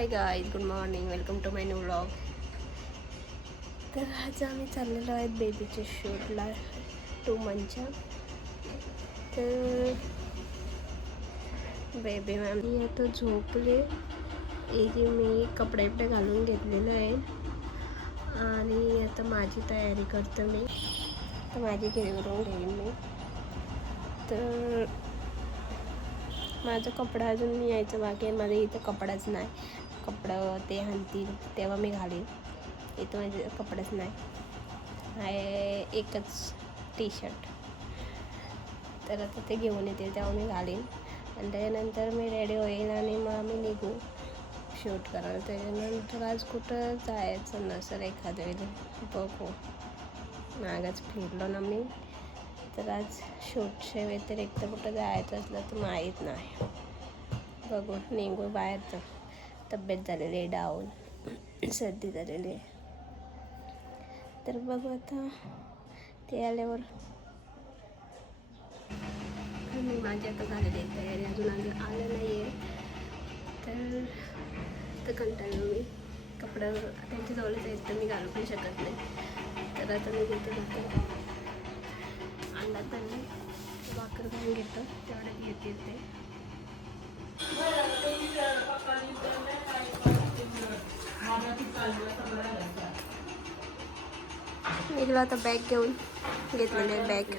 High guys, good morning, welcome to my new vlog. तर आज आम्ही चाललेलो आहेत बेबीच्या शूटला 2 मंथच्या. तर बेबी मॅम आता झोपले. इथे मी कपडे घालून घेतलेलं आहे आणि आता माझी तयारी करतो मी. तर माझी करून घेईन मी. तर माझा कपडा अजून मी यायचं बाकी आहे. माझ्या इथं कपडाच नाही. कपडं ते आणतील तेव्हा मी घालीन. इथं माझे कपडेच नाही आहे, एकच टी शर्ट. तर आता ते घेऊन येतील तेव्हा मी घालीन आणि त्याच्यानंतर मी रेडी होईल आणि मग आम्ही निघू शूट करायला. त्याच्यानंतर आज कुठं जायचं नसेल, एखाद्या वेळी बघू. मागच फिरलो ना मी. तर आज शूटच्या व्यतिरिक्त कुठं जायचं असलं तर माहीत नाही. बघू, निघू बाहेरचं. तब्येत झालेली आहे डाऊन, सर्दी झालेली आहे. तर बघू आता ते आल्यावर. मी माझी आता झालेली आहे तयारी, अजून आलं नाही आहे. तर कंटाळलो मी. कपडं त्यांच्या जवळच आहेत तर मी घालू पण शकत नाही. तर आता मी घेते भाकर. अंडा त्यांनी भाकर घेऊन घेतो, तेवढ्यात येते ते. निघलो आता बॅग घेऊन, घेतलेली आहे बॅग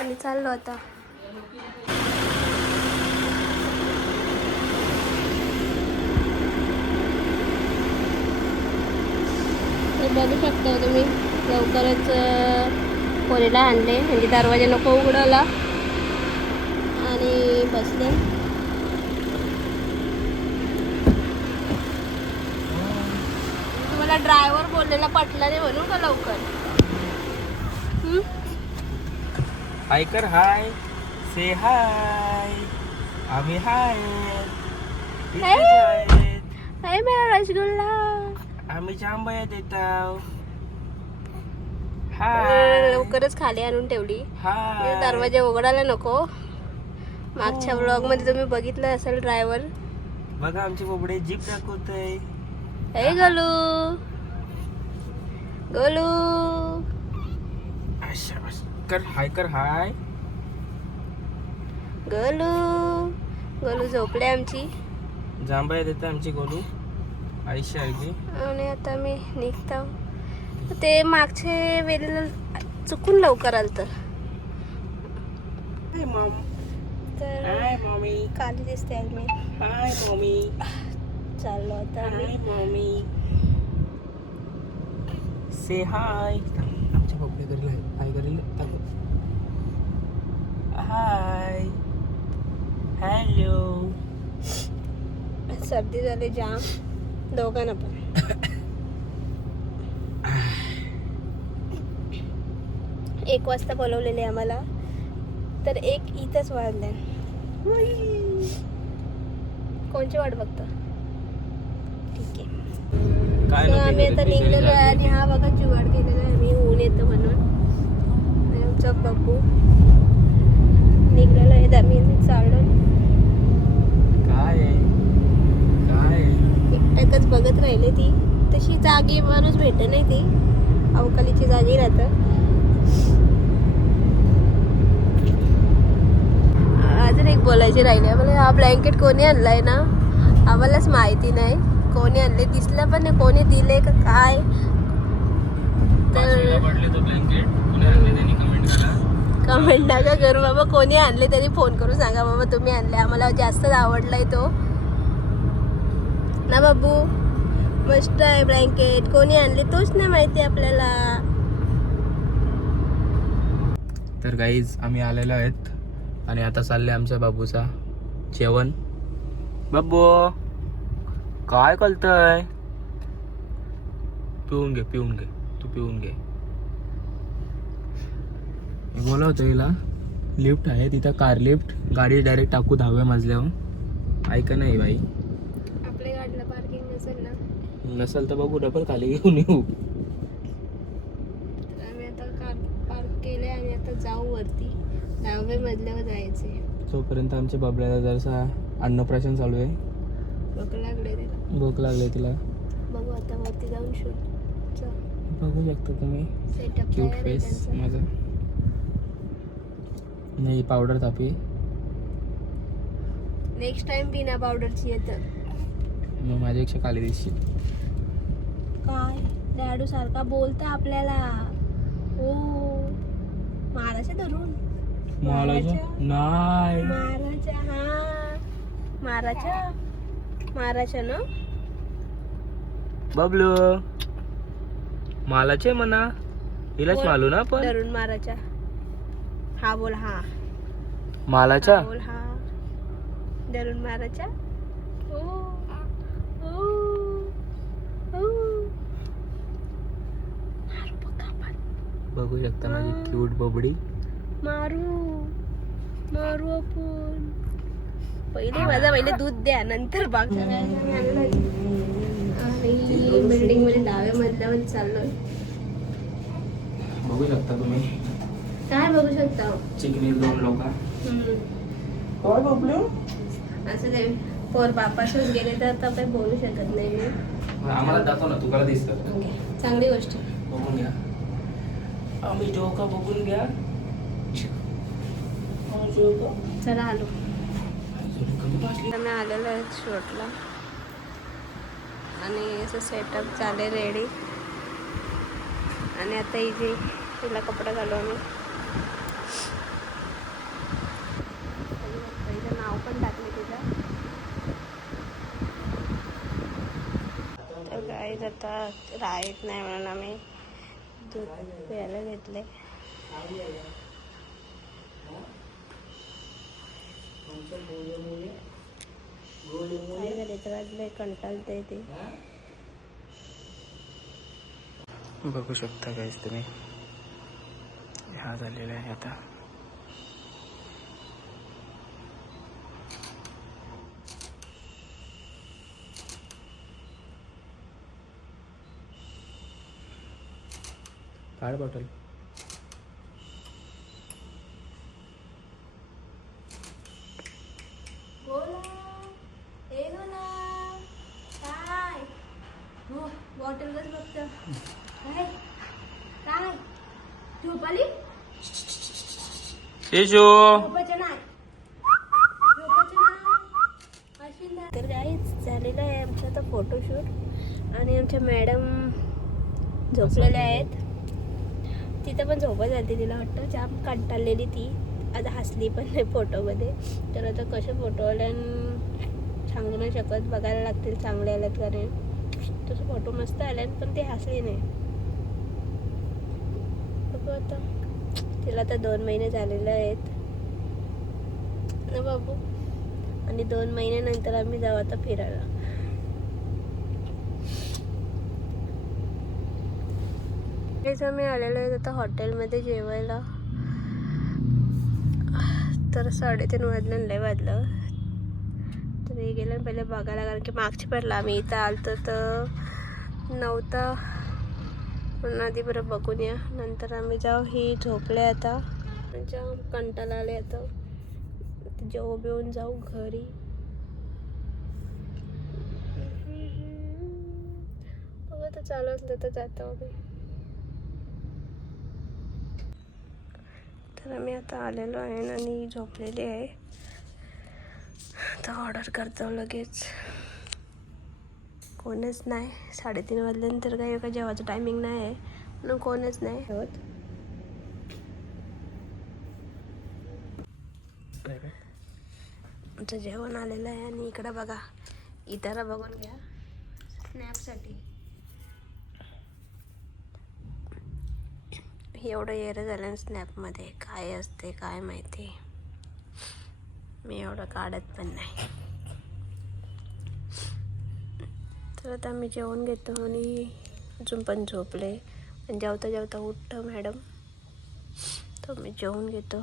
आणि चाललो आता. हे बघू शकता तुम्ही, लवकरच पोरीला आणले म्हणजे दरवाजा नको उघडायला आणि बसले. तुम्हाला ड्रायव्हर बोललेला पटला नाही म्हणून का लवकर? हाय कर, हाय से हाय. आम्ही हाय हाय मेरा रसगुल्ला. आम्ही जांभया देताव. हाय. लवकरच खाली आणून ठेवली. हाय. दरवाजा उघडायला नको. मागच्या व्लॉग मध्ये तुम्ही बघितलं असेल ड्रायव्हर. बघा आमचे बोबडे जीप दाखवतय. हे गोलू गोलू कर, हाय कर, हाय. गोलू गोलू झोपले आमची. जांभया देते आमची गोलू आयुष्य आहे. आणि आता मी निघतो. ते मागचे वेळेला चुकून लवकर आलं तर हाय मॉम. तर हाय मॉमी. खाली दिसते आज मी. हाय मॉमी. चाललो आता हाय मॉमी. से हाय. आमच्या पप्पी करेल हाय करेल. Hi hello. सर्दी झाली जाम दोघांना पण. 1 वाजता बोलवलेले आम्हाला, तर 1 इथंच वाजले. कोणची वाट बघतो? ठीक आहे. तर आम्ही आता निघलेलो आहे आणि हा बघा जुगाड केलेला आहे आम्ही, ऊन येतं म्हणून. आमचा बघू निघलेलो आहे आम्ही, चाललो. काय एकटकच बघत राहिले. ती तशी जागी माणूस भेटत नाही. ती अवकालीची जागी राहतं. अजून एक बोलायची राहिली आम्हाला. हा ब्लँकेट कोणी आणलाय ना आम्हालाच माहिती नाही. कोणी आणले दिसलं पण नाही, कोणी दिले का काय. तर कमेंट नका करू बाबा. कोणी आणले तरी फोन करून सांगा बाबा तुम्ही आणले, आम्हाला जास्तच आवडलाय तो ना बाबू. मस्त आहे ब्लँकेट. कोणी आणले तोच नाही माहिती आपल्याला. तर गाईज आम्ही आलेलो आहेत आणि आता चाललंय आमच्या बाबूचा जेवण. बाबू काय करतोय? पिऊन घे तू पिऊन घे. बोला होतं हिला लिफ्ट आहे तिथं, कार लिफ्ट. गाडी डायरेक्ट टाकू 10व्या मजल्यावर. ऐका नाही बाई. आपल्या गाडीला पार्किंग नसेल ना, नसेल तर बघू डबल खाली घेऊन येऊ. आम्ही आता कार पार्क केले आणि आता जाऊ वरती 10व्या मजल्यावर जायचे. तोपर्यंत आमच्या बाबड्याला जरासा अन्नप्राशन चालू आहे. भूक लागले. भूक लागली तिला. बघू आता वरती जाऊन शूट बघू शकता तुम्ही सेटअप क्यूट तयार आहे फेस त्यांचा. माझा. नाही पावडर तापी. नेक्स्ट टाइम बिना पावडरची येतं. मग माझ्यापेक्षा काली दिसशील. काय डॅडू सारखा बोलता आपल्याला. हो मारायच्या धरून. नाही मारायच्या हा मारायच्या ना. बबलू मालाचे म्हणा हिलाच बोल. मालू ना पण धरून मारायच्या. हा बोल हा. मालाच्या. हा बोल हा. धरून मारायच्या. हो हो हो. मारू बघ आपण. बघू शकता माझी क्यूट बबडी. मारू आपण. पहिले दूध द्या नंतर बाग. आणि बिल्डिंग मध्ये डाव्या मधल्यामध्ये चाललोय. बघू शकता तुम्ही काय बघू शकता. चिकनी 2 लोक. काय बबलू असं ते पोर बापासून गेले तर काही बोलू शकत नाही मी. आम्हाला दाखव ना तुला दिसतं. चांगली गोष्ट. बघून घ्या. आम्ही डोका बघून घ्या. चला आलो. आम्ही आलेलो आहे शूटला आणि असं सेटअप झाले रेडी. आणि आता इथे तिला कपडे घालू आम्ही. पहिलं नाव पण टाकले तिचं. तर गाईज आता राहत नाही म्हणून आम्ही दूध प्यायला घेतले. कंटाळते ते. बघू शकता काहीच तुम्ही. हा झालेला आहे आता. काढ बॉटल. बॉटल बस बघतं. काय काय झोप आली. झोपायचं नाही. तर काहीच झालेलं आहे आमचं आता फोटोशूट. आणि आमच्या मॅडम झोपलेल्या आहेत. तिथं पण झोपत जाते. तिला वाटतं जाम कंटाळलेली ती. आता हसली पण नाही फोटोमध्ये. तर आता कसे फोटो आले सांगू नाही शकत. बघायला लागतील चांगले आलेत कारण तसं फोटो मस्त आले पण ते हसली नाही. बघू आता. तिला तर 2 महिने झालेले आहेत ना बाबू. आणि 2 महिन्यानंतर आम्ही जाऊ आता फिरायला. हेच आम्ही आलेलो आहेत आता हॉटेलमध्ये जेवायला. तर 3:30 वाजलं लय वाजलं. तर हे गेलं पहिले बघायला कारण की मागची पडला आम्ही इथं आलतो तर नव्हता. पण आधी बरं बघून या नंतर आम्ही जाऊ. ही झोपले आता. जाऊ कंटाळा आले आता. जेव बिवून जाऊ घरी. बघू आता चालू असलं तर जातो आम्ही. तर आम्ही आता आलेलो आहे आणि झोपलेली आहे. तर ऑर्डर करतो लगेच. कोणच नाही. 3:30 वाजल्यानंतर काही का जेवायचं टायमिंग नाही आहे म्हणून कोणच नाही होत. आमचं जेवण आलेलं आहे. आणि इकडं बघा इथं बघून घ्या स्नॅपसाठी. एवढं येरं झालं स्नॅपमध्ये. काय असते काय माहिती. मी एवढं काढत पण नाही. तर आता मी जेवण घेतो आणि अजून पण झोपले. पण जेवता जेवता उठतं मॅडम. तर मी जेवण घेतो.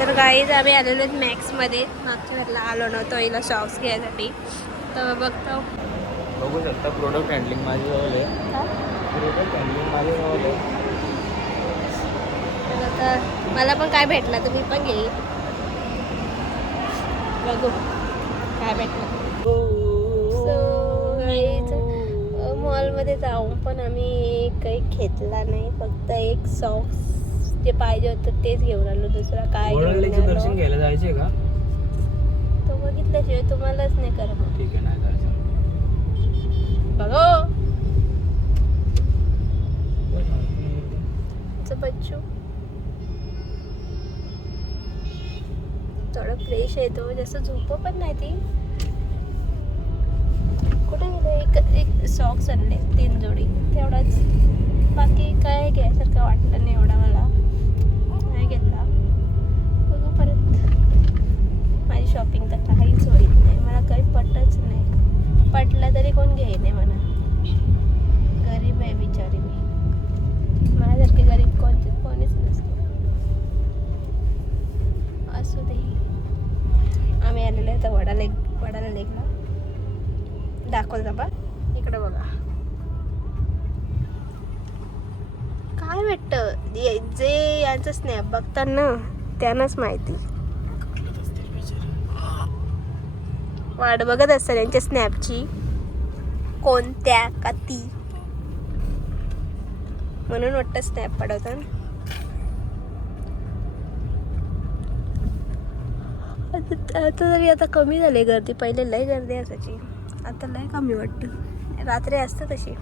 तर गाईज आम्ही आलेलो आहेत मॅक्समध्ये. मागच्या वेळेला आलो नव्हतो हिला सॉक्स घ्यायसाठी. तर बघतो. बघू शकता प्रोडक्ट हँडलिंग माझ्याजवळ आहे. प्रोडक्ट हँडलिंग माझ्याजवळ आहे. तर आता मला पण काय भेटलं तर मी पण घेईन. बघू काय भेटलं. जाऊन पण आम्ही काही घेतला नाही, फक्त एक सॉक्स जे पाहिजे होतं तेच घेऊन आलो, दुसरा काय घेऊन वडवळीचं नाही दर्शन आलो. घ्यायला जायचे का? तो बघितल्याशिवाय तुम्हालाच नाही करत ठीक आहे, नाही जायचं. बघो बच्चू थोडं फ्रेश आहे तो, जास्त झोप पण नाही ती. कुठे गेले? एक सॉक्स आणले 3 जोडी तेवढाच, बाकी काय घ्यायसारखं वाटलं नाही एवढा मला, नाही घेतला. बघू परत. माझी शॉपिंग तर काहीच होईल नाही, मला काही पटच नाही. पटलं तरी कोण घेईन नाही म्हणा. गरीब आहे बिचारी मी, माझ्यासारखे गरीब कोणीच नसते. असू दे. आम्ही आलेलो आहे तर वडाला लेकला दाखवलं बा. इकडे बघा काय भेटतं, जे यांचं स्नॅप बघतात ना त्यांनाच माहिती. वाट बघत असतात यांच्या स्नॅपची, कोणत्या का ती, म्हणून वाटतं स्नॅप पडवतात. आता तरी आता कमी झाली गर्दी, पहिले लय गर्दी असायची, आता लय कमी वाटतं. रात्री असतं तशी.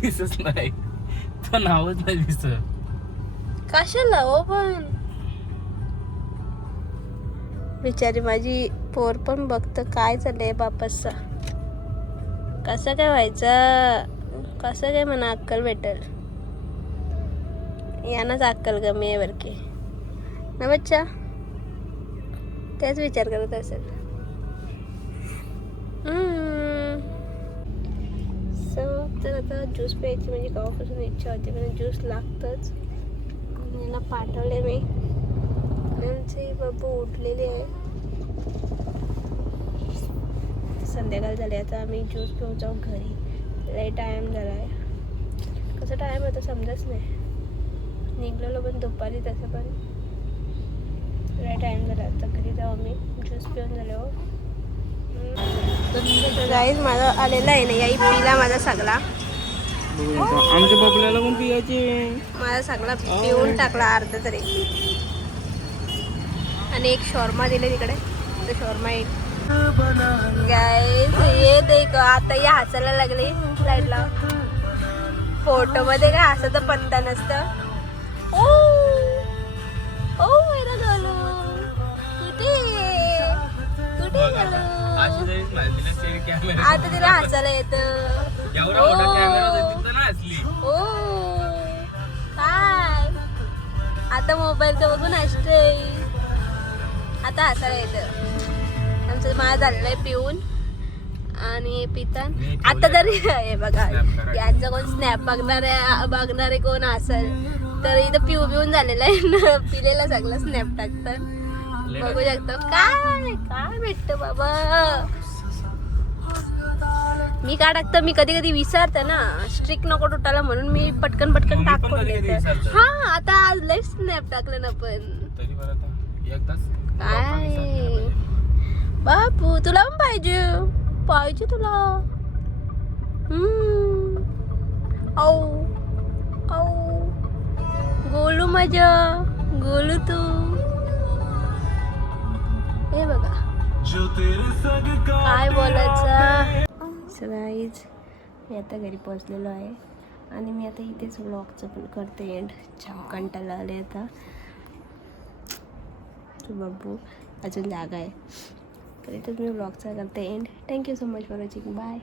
दिसत नाही, तो नावच नाही दिसत. कशाला हो पण, बिचारी माझी पोर पण बघतं काय चाललंय बापाचा. कसं काय व्हायचं, कसं काय म्हणा अक्कल भेटल. यांनाच अक्कल कमी आहे बरं की ना बच्चा, तेच विचार करत असेल. सो तर आता ज्यूस प्यायची म्हणजे केव्हापासून इच्छा होती, पण ज्यूस लागतंच. याला पाठवले मी, आमचे बाबू उठलेले आहे. संध्याकाळ झाली, आता आम्ही ज्यूस पिऊन जाऊ घरी. लय टाईम झाला आहे, कसं टाईम होता समजच नाही. निघलेलो पण दुपारी, तसं पण लय टाईम झाला. आता घरी जाऊ आम्ही, ज्यूस पिऊन झाले हो. गाईज माझा आलेला आहे ना, याही पिला माझा सगळा. आमच्या बबल्याला पण पियाचे, माझा सगळा पिऊन टाकला अर्धा तरी. आणि एक शॉर्मा दिले तिकडे, तर शॉर्मा एक. गाईज ये देख, आता या हसायला लागली लाईटला. फोटो मध्ये काय हसायचं पत्ता नसतं. ओ ओ मेरा गालू, कुठे कुठे गेलो? आता तिला हसायला येतं. काय आता मोबाईलचं बघून हसते, आता हसायला येतं. आमचं माझं झालेलं आहे पिऊन आणि पितान. आता तरी हे बघा, यांचं कोण स्नॅप बघणारे कोण असेल तर इथं पिऊन झालेलं आहे ना, पिलेला सगळं स्नॅप टाकतात. बघू शकतो काय काय भेटतं बाबा. मी काय टाकतं, मी कधी कधी विसरते ना, स्ट्रिक नको तुटायला म्हणून मी पटकन टाकून देते. हा आता आज लय स्नॅप टाकलं ना, पण काय बापू तुला पण पाहिजे तुला. औ गोलू माझा गोलू तू. हे बघा काय बोलायचं. सो गाईज मी आता घरी पोहोचलेलो आहे आणि मी आता इथेच व्लॉगचं पण करते एंड. छान कंटाळा आले आता. बाबू अजून जागा आहे, तर इथेच मी व्लॉगचा करते end. Thank you so much for watching. Bye.